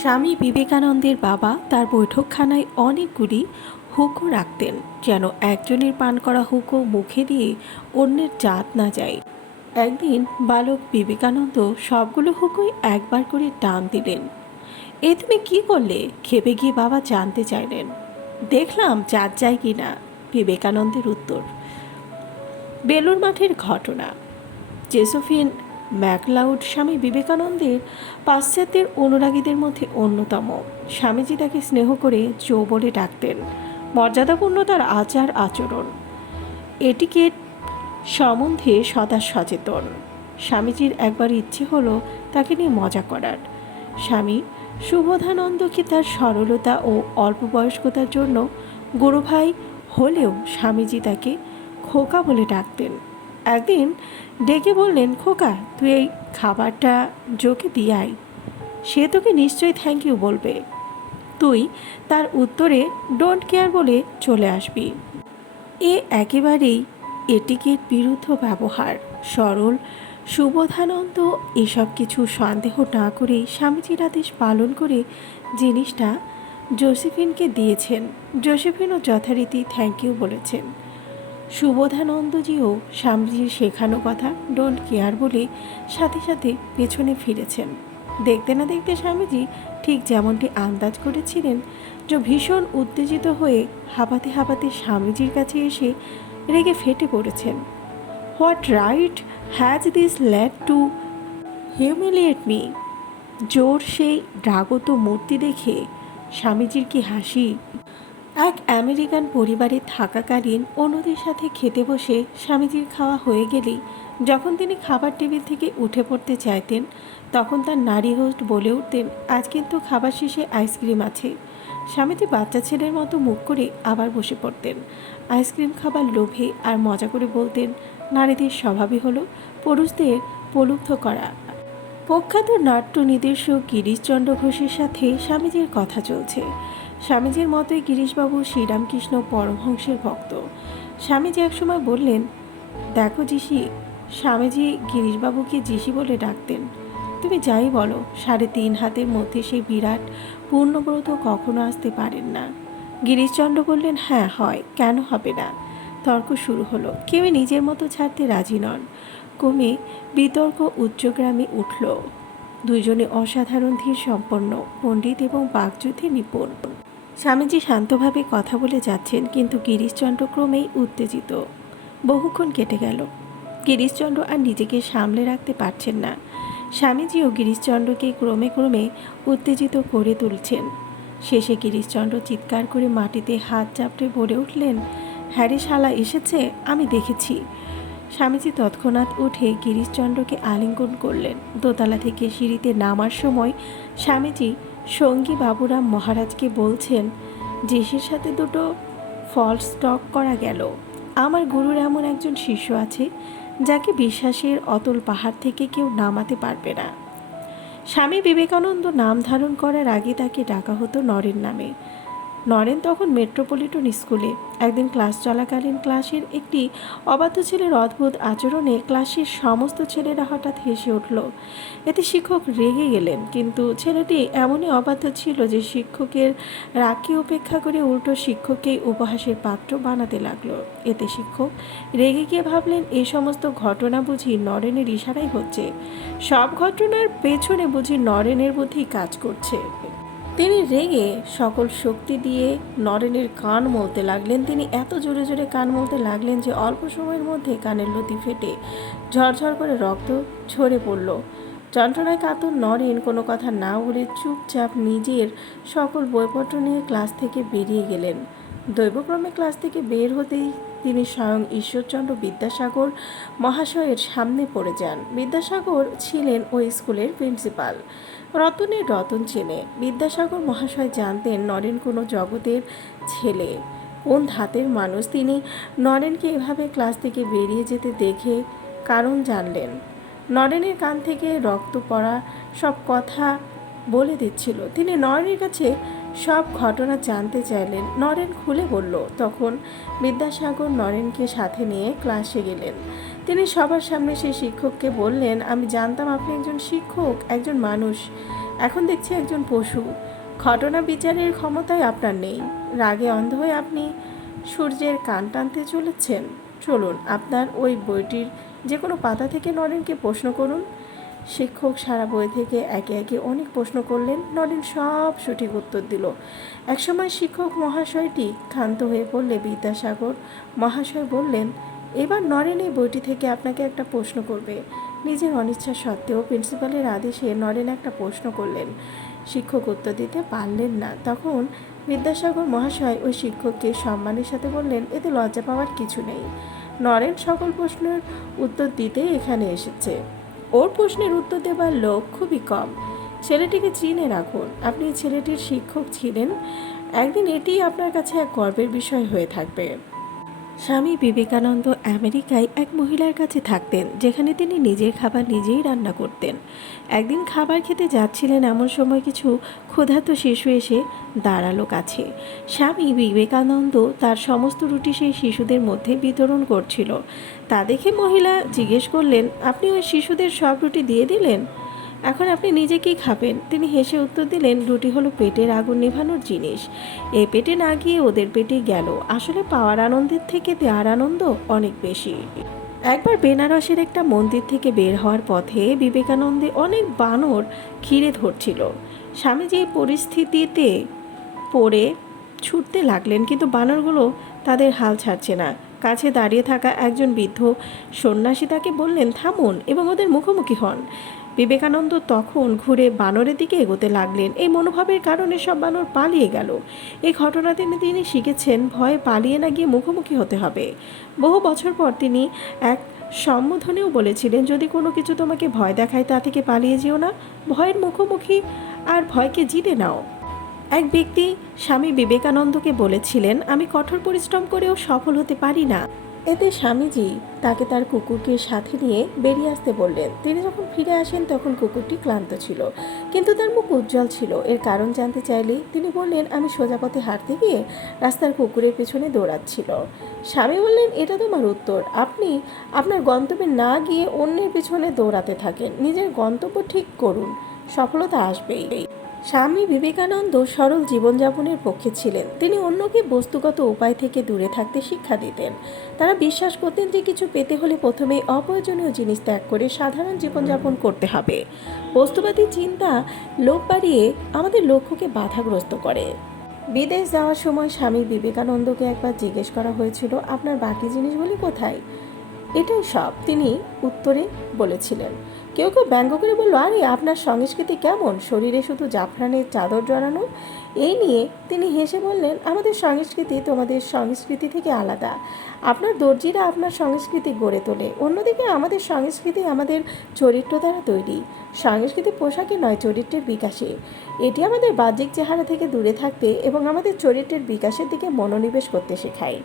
স্বামী বিবেকানন্দের বাবা তার বৈঠকখানায় অনেকগুলি হুঁকো রাখতেন, যেন একজনের পান করা হুঁকো মুখে দিয়ে অন্যের জাত না যায়। একদিন বালক বিবেকানন্দ সবগুলো হুঁকোই একবার করে টান দিলেন। এ তুমি কি করলে? খেপে গিয়ে বাবা জানতে চাইলেন। দেখলাম জাত যায় কি না। বিবেকানন্দের উত্তর। বেলুর মাঠের ঘটনা। জোসেফিন ম্যাকলাউড স্বামী বিবেকানন্দের পাশ্চাত্যের অনুরাগীদের মধ্যে অন্যতম। স্বামীজি তাকে স্নেহ করে জো বলে ডাকতেন। মর্যাদাপূর্ণ তার আচার আচরণ, এটিকেট সম্বন্ধে সদা সচেতন। স্বামীজির একবার ইচ্ছে হলো তাকে নিয়ে মজা করার। স্বামী সুবোধানন্দকে তার সরলতা ও অল্প বয়স্কতার জন্য গুরুভাই হলেও স্বামীজি তাকে খোকা বলে ডাকতেন। একদিন ডেকে বললেন, খোকা, তুই এই খাবারটা জোকে দিয়ে আয়, সে তোকে নিশ্চয়ই থ্যাংক ইউ বলবে। তুই তার উত্তরে ডোন্ট কেয়ার বলে চলে আসবি। এ একেবারেই এটিকেট বিরুদ্ধ ব্যবহার। সরল সুবোধানন্দ এসব কিছু সন্দেহ না করেই স্বামীজির আদেশ পালন করে জিনিসটা জোসেফিনকে দিয়েছেন। জোসেফিনও যথারীতি থ্যাংক ইউ বলেছেন। সুবোধানন্দজিও স্বামীজির শেখানো কথা ডোন্ট কেয়ার বলে সাথে সাথে পেছনে ফিরেছেন। দেখতে না দেখতে স্বামীজি ঠিক যেমনটি আন্দাজ করেছিলেন, যে ভীষণ উত্তেজিত হয়ে হাঁপাতে হাঁপাতে স্বামীজির কাছে এসে রেগে ফেটে পড়েছেন। What right has this lad to humiliate me? জোর সেই ড্রাগত মূর্তি দেখে স্বামীজির কি হাসি! এক আমেরিকান পরিবারে থাকাকালীন অন্যদের সাথে খেতে বসে স্বামীজির খাওয়া হয়ে গেলেই যখন তিনি খাবার টেবিল থেকে উঠে পড়তে চাইতেন, তখন তার নারী হোস্ট বলে উঠতেন, আজ কিন্তু খাবার শেষে আইসক্রিম আছে। স্বামীজি বাচ্চা ছেলের মতো মুখ করে আবার বসে পড়তেন। আইসক্রিম খাবার লোভে আর মজা করে বলতেন, নারীদের স্বভাবই হলো পুরুষদের প্রলুব্ধ করা। প্রখ্যাত নাট্য নির্দেশক গিরিশচন্দ্র ঘোষের সাথে স্বামীজির কথা চলছে। স্বামীজির মতোই গিরিশবাবু শ্রীরামকৃষ্ণ পরমহংসের ভক্ত। স্বামীজি একসময় বললেন, দেখো জিসি, স্বামীজি গিরিশবাবুকে জিসি বলে ডাকতেন। তুমি যাই বলো, 3.5 হাতের মধ্যে সেই বিরাট পূর্ণব্রত কখনো আসতে পারেন না। গিরিশচন্দ্র বললেন, হ্যাঁ হয়, কেন হবে না? তর্ক শুরু হলো। কেউই নিজের মতো ছাড়তে রাজি নন। কমে বিতর্ক উচ্চগ্রামে উঠল। দুইজনে অসাধারণ ধীর সম্পন্ন, পণ্ডিত এবং বাকযুদ্ধে নিপুণ। স্বামীজি শান্তভাবে কথা বলে যাচ্ছেন, কিন্তু গিরিশচন্দ্র ক্রমেই উত্তেজিত। বহুক্ষণ কেটে গেল। গিরিশচন্দ্র আর নিজেকে সামলে রাখতে পারছেন না। স্বামীজিও গিরিশচন্দ্রকে ক্রমে ক্রমে উত্তেজিত করে তুলছেন। শেষে গিরিশচন্দ্র চিৎকার করে মাটিতে হাত চাপড়ে বলে উঠলেন, হ্যারি শালা এসেছে, আমি দেখেছি। স্বামীজি তৎক্ষণাৎ উঠে গিরিশচন্দ্রকে আলিঙ্গন করলেন। দোতলা থেকে সিঁড়িতে নামার সময় স্বামীজি সঙ্গী বাবুরাম মহারাজকে বলছেন, জেসির সাথে দুটো ফলস স্টক করা গেল। আমার গুরুর এমন একজন শিষ্য আছে যাকে বিশ্বাসের অতল পাহাড় থেকে কেউ নামাতে পারবে না। স্বামী বিবেকানন্দ নাম ধারণ করার আগে তাকে ডাকা হতো নরেন নামে। নরেন তখন মেট্রোপলিটন স্কুলে। একদিন ক্লাস চলাকালীন ক্লাসের একটি অবাধ্য ছেলের অদ্ভুত আচরণে ক্লাসের সমস্ত ছেলেরা হঠাৎ হেসে উঠল। এতে শিক্ষক রেগে গেলেন, কিন্তু ছেলেটি এমনই অবাধ্য ছিল যে শিক্ষকের রাগকে উপেক্ষা করে উল্টো শিক্ষককেই উপহাসের পাত্র বানাতে লাগলো। এতে শিক্ষক রেগে গিয়ে ভাবলেন, এই সমস্ত ঘটনা বুঝি নরেনের ইশারাই হচ্ছে। সব ঘটনার পেছনে বুঝি নরেনের বুদ্ধি কাজ করছে। তিনি রেগে সকল শক্তি দিয়ে নরেনের কান মলতে লাগলেন। তিনি এত জোরে জোরে কান মলতে লাগলেন যে অল্প সময়ের মধ্যে কানের লতি ফেটে ঝরঝর করে রক্ত ঝরে পড়ল। যন্ত্রণায় কাতর নরেন কোনো কথা না বলে চুপচাপ নিজের সকল বইপত্র নিয়ে ক্লাস থেকে বেরিয়ে গেলেন। দৈবক্রমে ক্লাস থেকে বের হতেই তিনি স্বয়ং ঈশ্বরচন্দ্র বিদ্যাসাগর মহাশয়ের সামনে পড়ে যান। বিদ্যাসাগর ছিলেন ওই স্কুলের প্রিন্সিপাল। রতনের রতন চেনে। বিদ্যাসাগর মহাশয় জানতেন নরেন কোনো জগতের ছেলে, কোন ধাতের মানুষ। তিনি নরেনকে এভাবে ক্লাস থেকে বেরিয়ে যেতে দেখে কারণ জানলেন। নরেনের কান থেকে রক্ত পড়া সব কথা বলে দিচ্ছিল। তিনি নরেনের কাছে সব ঘটনা জানতে চাইলেন। নরেন খুলে বলল। তখন বিদ্যাসাগর নরেনকে সাথে নিয়ে ক্লাসে গেলেন। তিনি সবার সামনে সেই শিক্ষককে বললেন, আমি জানতাম আপনি একজন শিক্ষক, একজন মানুষ। এখন দেখছি একজন পশু। ঘটনা বিচারের ক্ষমতায় আপনার নেই। রাগে অন্ধ হয়ে আপনি সূর্যের কান টানতে চলেছেন। চলুন, আপনার ওই বইটির যে কোনো পাতা থেকে নরেনকে প্রশ্ন করুন। শিক্ষক সারা বই থেকে একে একে অনেক প্রশ্ন করলেন। নরেন সব সঠিক উত্তর দিল। একসময় শিক্ষক মহাশয়টি ক্ষান্ত হয়ে পড়লে বিদ্যাসাগর মহাশয় বললেন, এবার নরেন এই বইটি থেকে আপনাকে একটা প্রশ্ন করবে। নিজের অনিচ্ছা সত্ত্বেও প্রিন্সিপালের আদেশে নরেন একটা প্রশ্ন করলেন। শিক্ষক উত্তর দিতে পারলেন না। তখন বিদ্যাসাগর মহাশয় ওই শিক্ষককে সম্মানের সাথে বললেন, এতে লজ্জা পাওয়ার কিছু নেই। নরেন সকল প্রশ্নের উত্তর দিতে এখানে এসেছে। ওর প্রশ্নের উত্তর দেবার লোক খুবই কম। ছেলেটিকে চিনে রাখুন। আপনি ছেলেটির শিক্ষক ছিলেন। একদিন এটি আপনার কাছে এক গর্বের বিষয় হয়ে থাকবে। স্বামী বিবেকানন্দ আমেরিকায় এক মহিলার কাছে থাকতেন, যেখানে তিনি নিজের খাবার নিজেই রান্না করতেন। একদিন খাবার খেতে যাচ্ছিলেন, এমন সময় কিছু ক্ষুধার্ত শিশু এসে দাঁড়ালো কাছে। স্বামী বিবেকানন্দ তার সমস্ত রুটি সেই শিশুদের মধ্যে বিতরণ করছিল। তা দেখে মহিলা জিজ্ঞেস করলেন, আপনি ওই শিশুদের সব রুটি দিয়ে দিলেন? এখন আপনি নিজে কি খাবেন? তিনি হেসে উত্তর দিলেন, রুটি হলো পেটের আগুন নেভানোর জিনিস। এ পেটে না গিয়ে ওদের পেটে গেল। আসলে পাওয়ার আনন্দের থেকে দেওয়ার আনন্দ অনেক বেশি। একবার বেনারসের একটা মন্দির থেকে বের হওয়ার পথে বিবেকানন্দে অনেক বানর ঘিরে ধরছিল। স্বামীজি এই পরিস্থিতিতে পড়ে ছুটতে লাগলেন, কিন্তু বানরগুলো তাদের হাল ছাড়ছে না। কাছে দাঁড়িয়ে থাকা একজন বৃদ্ধ সন্ন্যাসী তাকে বললেন, থামুন এবং ওদের মুখোমুখি হন। বিবেকানন্দ তখন ঘুরে বানরের দিকে এগোতে লাগলেন। এই মনোভাবের কারণে সব বানর পালিয়ে গেল। এই ঘটনা তিনি শিখেছেন, ভয়ে পালিয়ে না গিয়ে মুখোমুখি হতে হবে। বহু বছর পর তিনি এক সম্বোধনেও বলেছিলেন, যদি কোনো কিছু তোমাকে ভয় দেখায় তা থেকে পালিয়ে যেও না, ভয়ের মুখোমুখি আর ভয়কে জিতে নাও। এক ব্যক্তি স্বামী বিবেকানন্দকে বলেছিলেন, আমি কঠোর পরিশ্রম করেও সফল হতে পারি না। এতে স্বামীজি তাকে তার কুকুরকে সাথে নিয়ে বেরিয়ে আসতে বললেন। তিনি যখন ফিরে আসেন তখন কুকুরটি ক্লান্ত ছিল, কিন্তু তার মুখ উজ্জ্বল ছিল। এর কারণ জানতে চাইলে তিনি বললেন, আমি সোজা পথে হাঁটতে গিয়ে রাস্তার কুকুরের পেছনে দৌড়াচ্ছিল। স্বামী বললেন, এটা তোমার উত্তর। আপনি আপনার গন্তব্যে না গিয়ে অন্যের পেছনে দৌড়াতে থাকেন। নিজের গন্তব্য ঠিক করুন, সফলতা আসবেই। স্বামী বিবেকানন্দ সরল জীবনযাপনের পক্ষে ছিলেন। তিনি অন্যকে বস্তুগত উপায় থেকে দূরে থাকতে শিক্ষা দিতেন। তারা বিশ্বাস করতেন যে কিছু পেতে হলে প্রথমেই অপ্রয়োজনীয় জিনিস ত্যাগ করে সাধারণ জীবনযাপন করতে হবে। বস্তুবাদী চিন্তা লোভ বাড়িয়ে আমাদের লক্ষ্যকে বাধাগ্রস্ত করে। বিদেশ যাওয়ার সময় স্বামী বিবেকানন্দকে একবার জিজ্ঞেস করা হয়েছিল, আপনার বাকি জিনিসগুলি কোথায়? এটাই সব, তিনি উত্তরে বলেছিলেন। কেউ কেউ ব্যঙ্গ করে বলল, আরে আপনার সংস্কৃতি কেমন, শরীরে শুধু জাফরানের চাদর জড়ানো? এই নিয়ে তিনি হেসে বললেন, আমাদের সংস্কৃতি তোমাদের সংস্কৃতি থেকে আলাদা। আপনার দর্জিরা আপনার সংস্কৃতি গড়ে তোলে, অন্যদিকে আমাদের সংস্কৃতি আমাদের চরিত্র দ্বারা তৈরি। সংস্কৃতি পোশাকে নয়, চরিত্রের বিকাশে। এটি আমাদের বাহ্যিক চেহারা থেকে দূরে থাকতে এবং আমাদের চরিত্রের বিকাশের দিকে মনোনিবেশ করতে শেখায়।